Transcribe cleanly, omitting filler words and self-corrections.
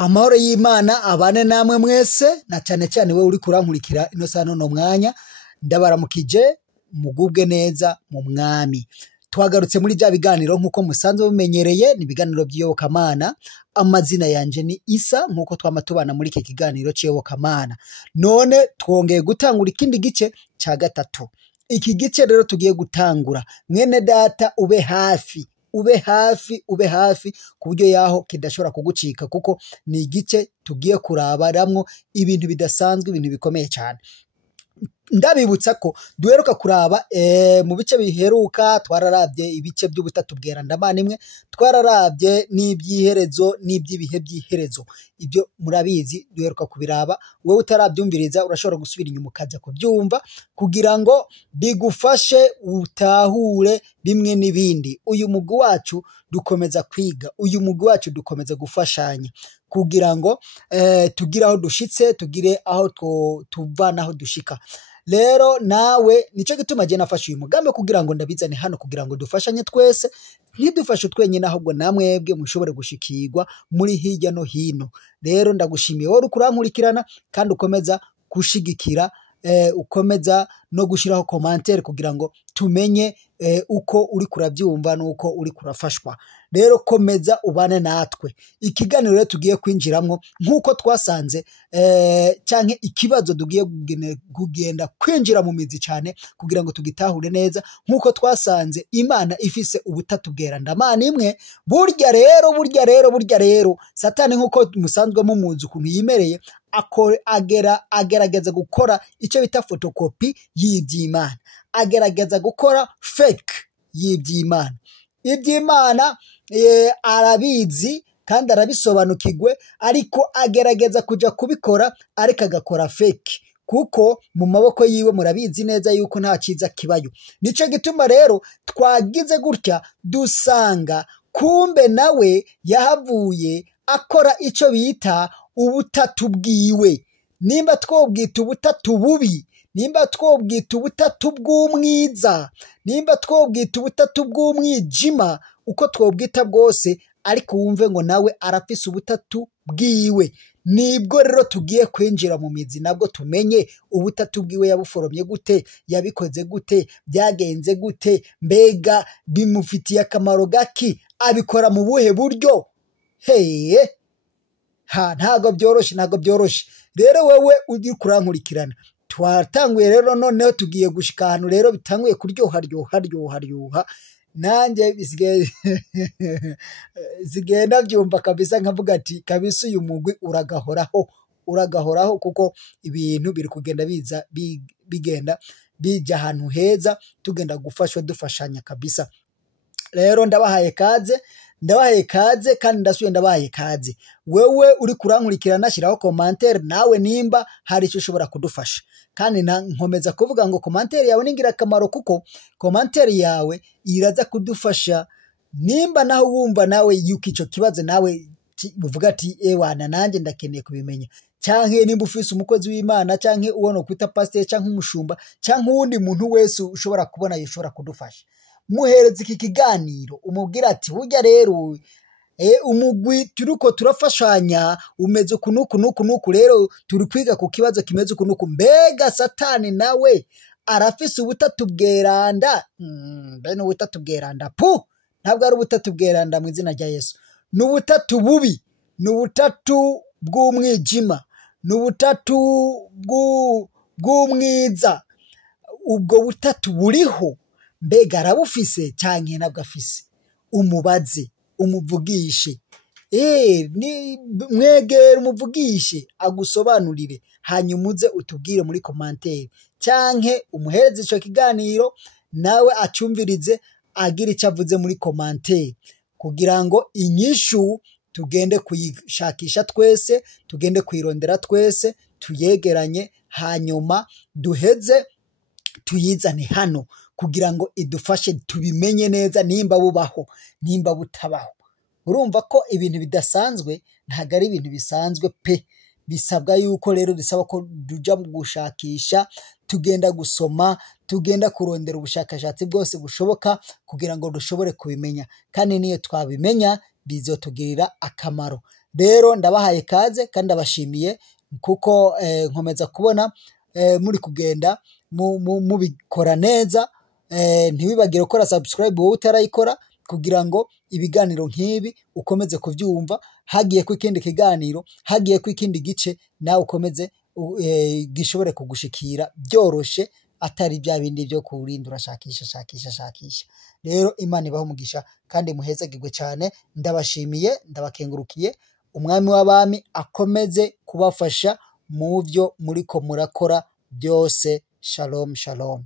Amahoro y'Imana abane namwe mwese na cyane cyane we uri kurankurikira ino sano no mwanya ndabaramukije mugubwe neza mu mwami. Twagarutse muri bya biganiro nkuko musanzwe bumenyereye ni biganiro by'iyobokamana. Amazina yanje ni Isa nkuko twama tubana muri iki kiganiro cy'iyobokamana. None twongeye gutangura ikindi gice ca gatatu. Iki gice rero tugiye gutangura. Mwene data ube hafi ku buryo yaho kidashobora kugucika kuko ni igice tugiye kurabaramwo ibintu bidasanzwe, ibintu bikomeye cyane. Ndabibutsa ko duheruka kuraba mu bice biheruka twararabye ibice by'ubutatu bwerandamana imwe, twararabye n'iby'iherezo n'iby'ibihe by'iherezo. Ibyo murabizi duheruka kubiraba. Wowe utarabyumviriza urashobora gusubira inyuma ukaja kubyumva kugira ngo bigufashe utahure bimwe n'ibindi. Uyu mugwi wacu dukomeza kwiga, uyu mugwi wacu dukomeza gufashanya kugira ngo tugire aho dushitse, tugire aho tuva naho dushika. Rero nawe nico gituma je nafashe uyu mugambi kugira ngo ndabizane hano kugira ngo dufashanye twese, ntidufashe twenyine ahubwo namwebwe mushobore gushikirwa muri hirya no hino. Rero ndagushimiye wowe ukurankurikirana kandi ukomeza gushigikira, ukomeza no gushiraho commentaire kugira ngo tumenye uko uri kurabyumva nuko uri kurafashwa. Rero komeza ubane natwe. Ikiganiro rero tugiye kwinjiramwo nkuko twasanze canke ikibazo tugiye kugenda kwinjira mu mizi cyane kugira ngo tugitahure neza nkuko twasanze Imana ifise ubutatu bwerandamana imwe. Burya rero Satani nkuko musanzwe mumuzi ukuntu yimereye agerageza gukora icyo bita fotokopi y'iby'Imana, agerageza gukora fake y'iby'Imana. Iby'Imana arabizi kandi arabisobanukirwe, ariko agerageza kuja kubikora ariko agakora fake kuko mu maboko yiwe murabizi neza yuko nta ciza kibayo. Nico gituma rero twagize gutya dusanga kumbe nawe yahavuye akora ico bita ubutatu bwiwe. Nimba twobwita ubutatu bubi, nimba twobwita ubutatu bw'umwiza, nimba twobwita ubutatu bw'umwijima, uko twobwita bwose, ariko wumve ngo nawe arafise ubutatu bwiwe. Nibwo rero tugiye kwinjira mu mizi nabwo tumenye ubutatu bwiwe yabuforomye gute, yabikoze gute, byagenze gute, mbega bimufitiye akamaro gaki, abikora mu buhe buryo. Heye ntago byoroshe. Rero wewe uri kurankurikirana twatanguye rero noneho tugiye gushika ahantu rero bitanguye kuryoha nanjye zigenda byumva kabisa nkavuga ati kabisa uyu mugwi uragahoraho kuko ibintu biri kugenda bigenda bija ahantu heza, tugenda gufashwa dufashanya kabisa. Rero ndabahaye kaze kandi ndasuye ndabahaye kaze. Wewe uri kurankurikirana shiraho commentaire nawe nimba hari icyo ushobora kudufasha, kandi nkomeza kuvuga ngo commentaire yawe ningira akamaro kuko commentaire yawe iraza kudufasha. Nimba naho wumva nawe yuko ico kibazo nawe uvuga ati ewana nanjye ndakeneye kubimenya, canke nimba ufise umukozi w'Imana canke uwono kwita pasteur canke umushumba canke uwundi muntu wese ushobora kubona yishobora kudufasha, muhereze iki kiganiro umubwira ati burya rero umugwi turiko turafashanya umeze kunuku rero turi kwiga ku kibazo kimeze kunuku. Mbega Satani nawe arafise ubutatu bweranda. Bene ubutatu bweranda ntabwo ari ubutatu bweranda mu izina rya Yesu. N'ubutatu bubi, n'ubutatu bw'umwijima, n'ubutatu bw'umwiza. Ubwo butatu buriho, mbega arabufise canke ntabwo afise? Umubaze, umuvugishe, mwegera umuvugishe agusobanurire, hanyuma uze utubwire muri commentaire canke umuhereze ico kiganiro nawe acumvirize agira icyo avuze muri commentaire kugira ngo inyishu tugende kuyishakisha twese, tugende kuyirondera twese, tuyegeranye, hanyuma duheze tuyizane hano kugira ngo idufashe tubimenye neza nimba bubaho nimba butabaho. Urumva ko ibintu bidasanzwe ntago ari ibintu bisanzwe pe. Bisabwa yuko rero bisaba ko duja mu gushakisha, tugenda gusoma, tugenda kurondera ubushakashatsi bwose bushoboka kugira ngo dushobore kubimenya, kandi niyo twabimenya bizotugirira akamaro. rero ndabahaye kaze kandi ndabashimiye kuko nkomeza kubona muri kugenda mubikora neza. Ntiwibagire gukora subscribe wowe utarayikora kugira ngo ibiganiro nk'ibi ukomeze kuvyumva, hagiye ko ikindi kiganiro, hagiye ko ikindi gice, nawe ukomeze gishobore kugushikira byoroshe atari bya bindi byo kurindura shakisha. Rero Imana ibaho umugisha kandi muhezagirwe cyane. Ndabashimiye, ndabakengurukiye. Umwami w'abami akomeze kubafasha mu byo muriko murakora byose. Shalom shalom.